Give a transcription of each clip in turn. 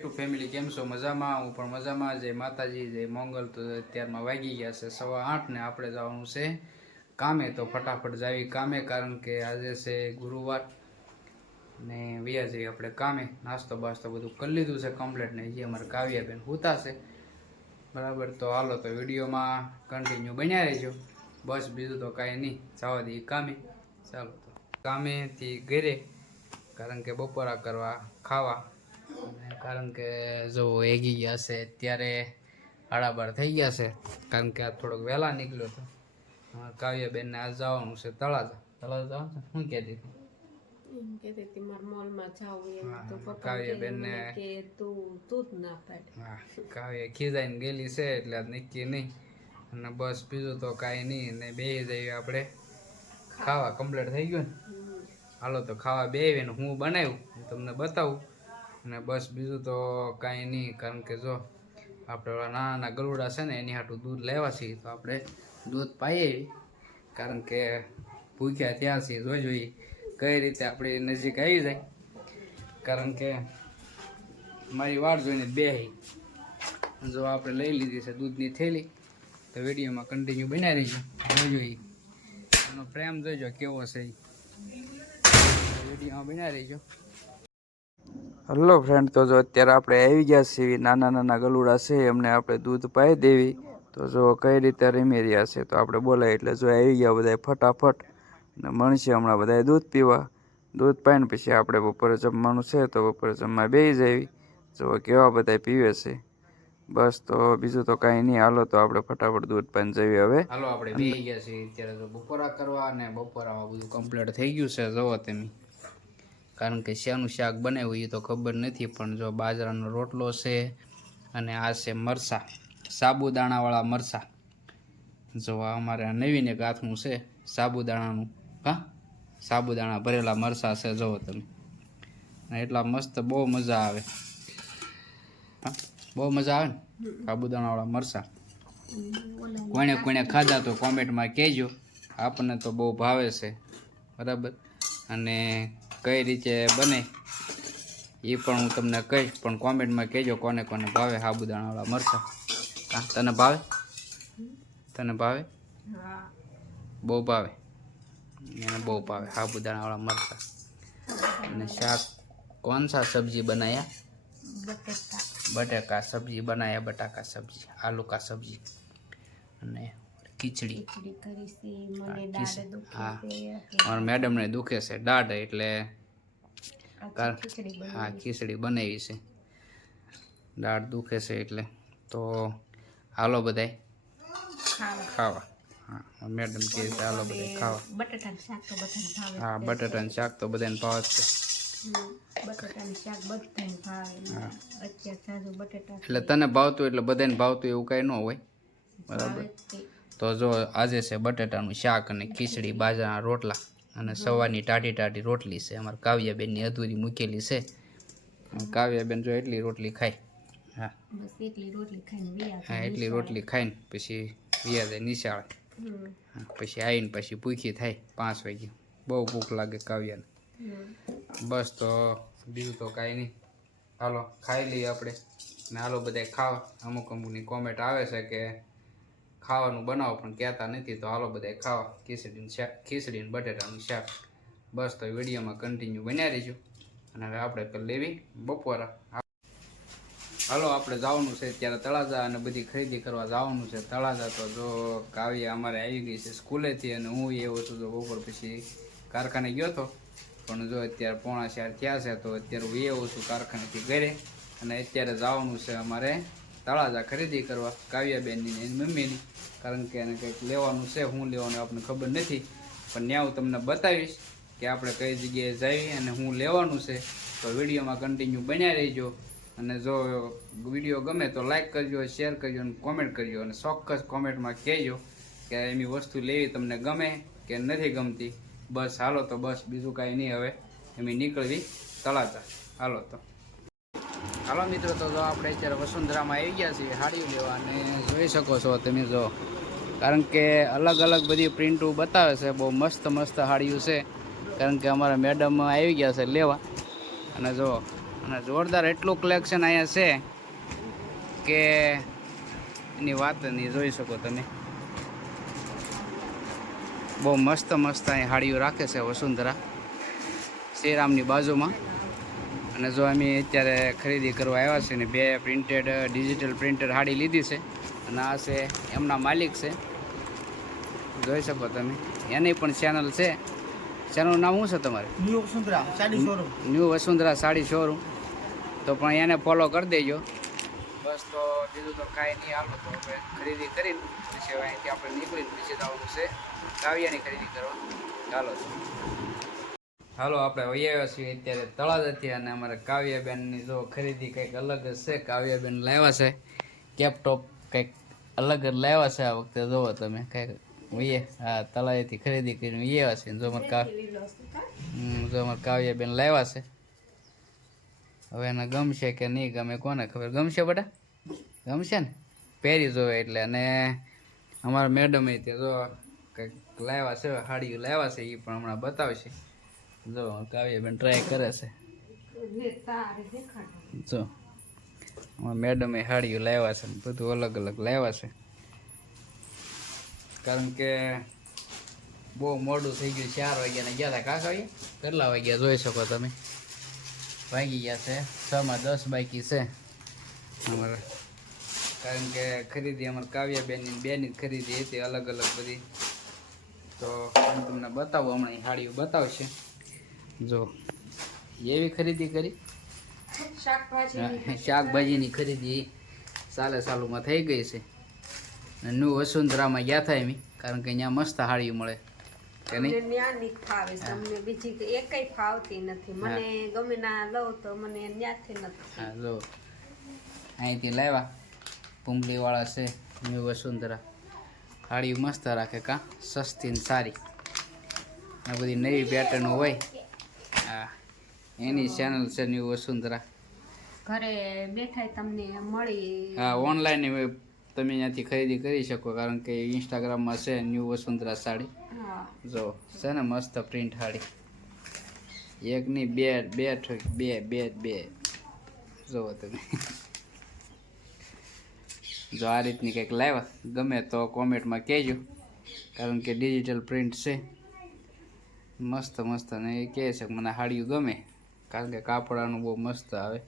Two family કેમ છો? મજામાં? હું પણ મજામાં. જય માતાજી, જય મંગલ. તો અત્યારમાં વાગી ગયા છે સવા આઠ ને આપણે જવાનું છે કામે. તો ફટાફટ જાવી કામે, કારણ કે આજે છે ગુરુવાર ને વ્યા જઈએ આપણે કામે. નાસ્તો બાસ્તો બધું કરી લીધું છે કમ્પ્લેટ ને જે અમારે કાવ્યાબેન હુતા છે. બરાબર? તો હાલો, તો વિડીયોમાં કન્ટિન્યુ બન્યા રહેજો. બસ બીજું તો કાંઈ નહીં. જવા દઈએ કામે. ચાલો, તો કામેથી ઘરે, કારણ કે બપોરા કરવા, ખાવા અને કારણ કે જો એગી ગયા છે ત્યારે આડાબાર થઈ ગયા છે. કારણ કે આ થોડોક વહેલા નીકળ્યો હતો કાવ્યાબેનને આ જવાનું છે તળાજા. તળાજા જવાનું છે? શું કહેતી હતી? ખીજાઈને ગયેલી છે એટલે આજ નક્કી નહીં. અને બસ બીજું તો કાંઈ નહીં ને બે જઈએ આપણે. ખાવા કમ્પ્લીટ થઈ ગયું ને? હાલો તો ખાવા બે હું બનાવ્યું તમને બતાવું. અને બસ બીજું તો કાંઈ નહીં, કારણ કે જો આપણે નાના નાના ગરુડા છે ને, એની હાટું દૂધ લેવા છીએ, તો આપણે દૂધ પાઈએ. કારણ કે ભૂખ્યા ત્યાં છીએ જોઈ જોઈએ કઈ રીતે આપણી નજીક આવી જાય. કારણ કે મારી વાર જોઈને બે જો આપણે લઈ લીધી છે દૂધની થેલી, તો વિડીયોમાં કન્ટિન્યુ બનાવી રહીજો. જોઈ જોઈએ. એનો પ્રેમ જોઈજો કેવો છે ઈ. વિડીયોમાં બનાવી રહીજો. હલો ફ્રેન્ડ તો જો અત્યારે આપણે આવી ગયા છીએ, નાના નાના ગલુડા છે, એમને આપણે દૂધ પાઈ દેવી. તો જો કઈ રીતે રમી રહ્યા છે, તો આપણે બોલાય. એટલે જો આવી ગયા બધા ફટાફટ. અને મણશે હમણાં બધાએ દૂધ પીવા. દૂધ પાઈને પછી આપણે બપોરે જમવાનું છે, તો બપોરે જમવા બેસી જવી. જો કેવા બધા પીવે છે. બસ તો બીજું તો કાંઈ નહીં. હાલો તો આપણે ફટાફટ દૂધ પાઈને જઈએ હવે. હાલો, આપણે બેસી ગયા છીએ. અત્યારે તો બપોરા કરવા અને બપોરામાં બધું કમ્પ્લીટ થઈ ગયું છે. જોવો તમે. કારણ કે શાનું શાક બનાવ્યું એ તો ખબર નથી, પણ જો બાજરાનો રોટલો છે અને આ છે મરસા, સાબુદાણાવાળા મરસા. જો આ અમારે નવીન એક હાથનું છે, સાબુદાણાનું. હા? સાબુદાણા ભરેલા મરસા છે, જુઓ તમે. એટલા મસ્ત બહુ મજા આવે. હા? બહુ મજા આવે ને? સાબુદાણાવાળા મરસા. કોણે કોણે ખાધા તો કોમેન્ટમાં કહેજો. આપણને તો બહુ ભાવે છે. બરાબર? અને કઈ રીતે બને એ પણ હું તમને કહીશ પણ કોમેન્ટમાં કહેજો કોને કોને ભાવે સાબુદાણાવાળા મરચાં. હા તને ભાવે? તને ભાવે? બહુ ભાવે. એને બહુ ભાવે સાબુદાણાવાળા મરચાં. અને શાક કોણ સા સબ્જી બનાવ્યા બટાકા. સબ્જી બનાવ્યા બટાકા સબ્જી આલુકા સબ્જી. અને ખીચડી. હા. છે. મારા મેડમને દુખે છે દાઢ એટલે હા ખીચડી બનાવી છે. દાઢ દુખે છે એટલે. તો હાલો બધાય. ખાવા. હા મેડમ કે રીતે હાલો બધાય ખાવા. બટેટાનું શાક તો બધાને ભાવે. હા બટાટાનું શાક તો બધાને ભાવે છે. એટલે તને ભાવતું એટલે બધાને ભાવતું એવું કાંઈ ન હોય. બરાબર. તે. જો આજે છે બટેટાનું શાક અને ખીચડી બાજરાના રોટલા અને સવારની ટાટી ટાટી રોટલી છે. અમારા કાવ્યાબેનની અધૂરી મૂકેલી છે. કાવ્યાબેન જો એટલી રોટલી ખાય. હા. બસ એટલી રોટલી ખાઈને હા એટલી રોટલી ખાઈને પછી વ્યા જાય નિશાળે. પછી આવીને પછી ભૂખી થાય પાંચ વાગે બહુ ભૂખ લાગે કાવ્યાને. બસ તો બીજું તો કાંઈ નહીં. હાલો ખાઈ લઈએ આપણે. ને હાલો બધા ખાવા. અમુક અમુકની કોમેન્ટ આવે છે કે ખાવાનું બનાવો પણ કહેતા નથી. તો હાલો બધા ખાવા. ખીચડીનું શાક ખીચડી ને બટેટાનું શાક. બસ, તો વિડીયોમાં કન્ટિન્યુ બન્યા રહીશું અને હવે આપણે કરી લેવી બપોરા. હાલો, આપણે જવાનું છે ત્યારે તળાજા અને બધી ખરીદી કરવા જવાનું છે. તળાજા તો જો કાવ્ય અમારે આવી ગઈ છે સ્કૂલેથી અને હું એવો છું તો બપોર પછી કારખાને ગયો હતો પણ જો અત્યારે પોણા ચાર થયા છે, તો અત્યારે હું એવો છું કારખાનેથી ઘરે. અને અત્યારે જવાનું છે અમારે તળાજા ખરીદી કરવા કાવ્યાબેનની એની મમ્મીની, કારણ કે એને કંઈક લેવાનું છે, હું લેવાનું આપણને ખબર નથી. પણ ત્યાં હું તમને બતાવીશ કે આપણે કઈ જગ્યાએ જઈએ અને હું લેવાનું છે. તો વિડીયોમાં કન્ટિન્યુ બન્યા રહેજો. અને જો વીડિયો ગમે તો લાઇક કરજો શેર કરજો અને કોમેન્ટ કરજો. અને ચોક્કસ કોમેન્ટમાં કહેજો કે એમની વસ્તુ લેવી તમને ગમે કે નથી ગમતી. બસ હાલો તો બસ, બીજું કાંઈ નહીં હવે. એમ નીકળવી તળાતા હાલો તો. હાલો મિત્રો, તો જો આપણે અત્યારે વસુંધરામાં આવી ગયા છીએ હાડીઓ લેવા, અને જોઈ શકો છો તમે જો. કારણ કે અલગ અલગ બધી પ્રિન્ટો બતાવે છે, બહુ મસ્ત મસ્ત હાડીઓ છે. કારણ કે અમારા મેડમ આવી ગયા છે લેવા. અને જો, અને જોરદાર એટલું કલેક્શન અહીંયા છે કે એની વાત નહીં, જોઈ શકો તમે. બહુ મસ્ત મસ્ત અહીં હાડીઓ રાખે છે વસુંધરા. શ્રીરામની બાજુમાં. અને જો અમે અત્યારે ખરીદી કરવા આવ્યા છે ને બે પ્રિન્ટેડ ડિજિટલ પ્રિન્ટેડ હાડી લીધી છે અને આ છે એમના માલિક છે. જોઈ શકો તમે. એની પણ ચેનલ છે. ચેનલનું નામ શું છે તમારે? New Vasundhara Sari Showroom New Vasundhara Sari Showroom તો પણ એને ફોલો કરી દેજો. બસ તો બીજું તો કાંઈ નહીં હાલો તો હવે ખરીદી કરીને પછી અહીંથી આપણે નીકળીને પછી જવાનું છે. કાવ્યાની ખરીદી કરવા. ચાલો હાલો, આપણે વૈયા છીએ અત્યારે તળાજાથી અને અમારે કાવ્યાબેનની જો ખરીદી કંઈક અલગ જ છે. કાવ્યાબેન લાવ્યા છે. કેપટોપ કંઈક અલગ જ લાવ્યા છે આ વખતે, જોવો તમે. કંઈક વહીએ હા તળાજાથી ખરીદી કરીને વૈયા છે જો અમારે કાવ જો અમારે કાવ્યાબેન લાવ્યા છે. હવે એને ગમશે કે નહીં ગમે, કોને ખબર? ગમશે બેટા? ગમશે ને? પહેરી જોવે એટલે. અને અમારા મેડમે તે જો કંઈક લાવ્યા છે હાડીઓ લાવ્યા છે એ પણ હમણાં બતાવશે. જો કાવ્યાબેન ટ્રાય કરે છે. જો મેડમે હાડીઓ લાવ્યા છે બધું અલગ અલગ લાવ્યા છે. કારણ કે બહુ મોડું થઈ ગયું ચાર વાગ્યાને ગયા હતા કાકા કેટલા વાગ્યા જોઈ શકો તમે? વાગી ગયા છે. છ માં દસ બાકી છે. અમારે. કારણ કે ખરીદી અમારે કાવ્યાબેનની બેની ખરીદી હતી, અલગ અલગ બધી. તો હું તમને બતાવું, હમણાં હાડીઓ બતાવશે. જો. એવી ખરીદી કરી? શાકભાજીની ખરીદી સાલે સાલુમાં થઈ ગઈ છે. ન્યુ વસુંધરામાં ગયા થાય એમ કારણ કે અહીંયા મસ્ત હાડીઓ મળે. કે નહીં? ન્યાની ફાવે છે બીજી તો એકય ફાવતી નથી. મને ગમે ના લઉં તો મને ન્યાથી નથી. હા જો. અહીંથી લાવ્યા. પુંબલીવાળા છે ન્યુ વસુંધરા. હાડી મસ્ત રાખે કાં? સસ્તી ને સારી. આ બધી નવી પેટર્ન હોય. એની ચેનલ છે ન્યુ વસુંધરા. ઘરે બેઠા તમને મળી હા ઓનલાઈન તમે ત્યાંથી ખરીદી કરી શકો કારણ કે ઇન્સ્ટાગ્રામમાં છે ન્યુ વસુંધરા સાડી. જો છે ને મસ્ત પ્રિન્ટ હાડી એકની બે બે ઠોક બે બે બે. જુઓ તમે. જો આ રીતની કંઈક લાવ્યા ગમે તો કોમેન્ટમાં કહેજો કારણ કે ડિજિટલ પ્રિન્ટ છે. મસ્ત મસ્ત ને એ કહે છે કે મને હાડિયું ગમે. કારણ કે કાપડાનું બહુ મસ્ત આવે.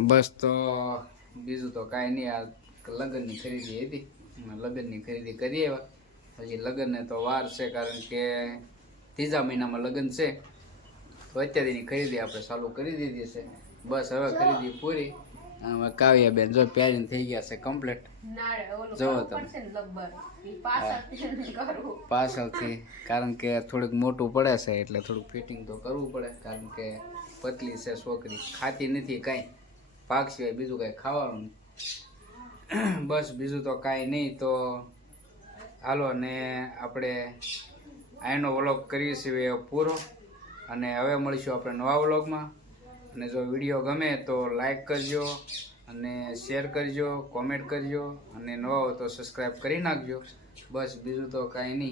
બસ તો બીજું તો કાંઈ નહીં આ લગ્નની ખરીદી હતી. લગ્નની ખરીદી કરી એવા હજી લગ્નને તો વાર છે કારણ કે ત્રીજા મહિનામાં લગ્ન છે. તો અત્યારેની ખરીદી આપણે ચાલુ કરી દીધી છે. બસ હવે ખરીદી પૂરી. અને કાવ્યા બેન જો પહેરીને થઈ ગયા છે કમ્પ્લીટ જોવો તમે. પાછળથી કારણ કે થોડુંક મોટું પડે છે એટલે થોડુંક ફિટિંગ તો કરવું પડે કારણ કે પતલી છે છોકરી. ખાતી નથી કાંઈ. પાક સિવાય બીજું કાંઈ ખાવાનું નહીં બસ બીજું તો કાંઈ નહીં તો હાલો ને આપણે આનો વ્લોગ કરીએ છીએ પૂરો. અને હવે મળીશું આપણે નવા વ્લોગમાં. અને જો વીડિયો ગમે તો લાઈક કરજો અને શેર કરજો કોમેન્ટ કરજો અને નવા હો તો સબસ્ક્રાઈબ કરી નાખજો. બસ, બીજું તો કાંઈ નહીં.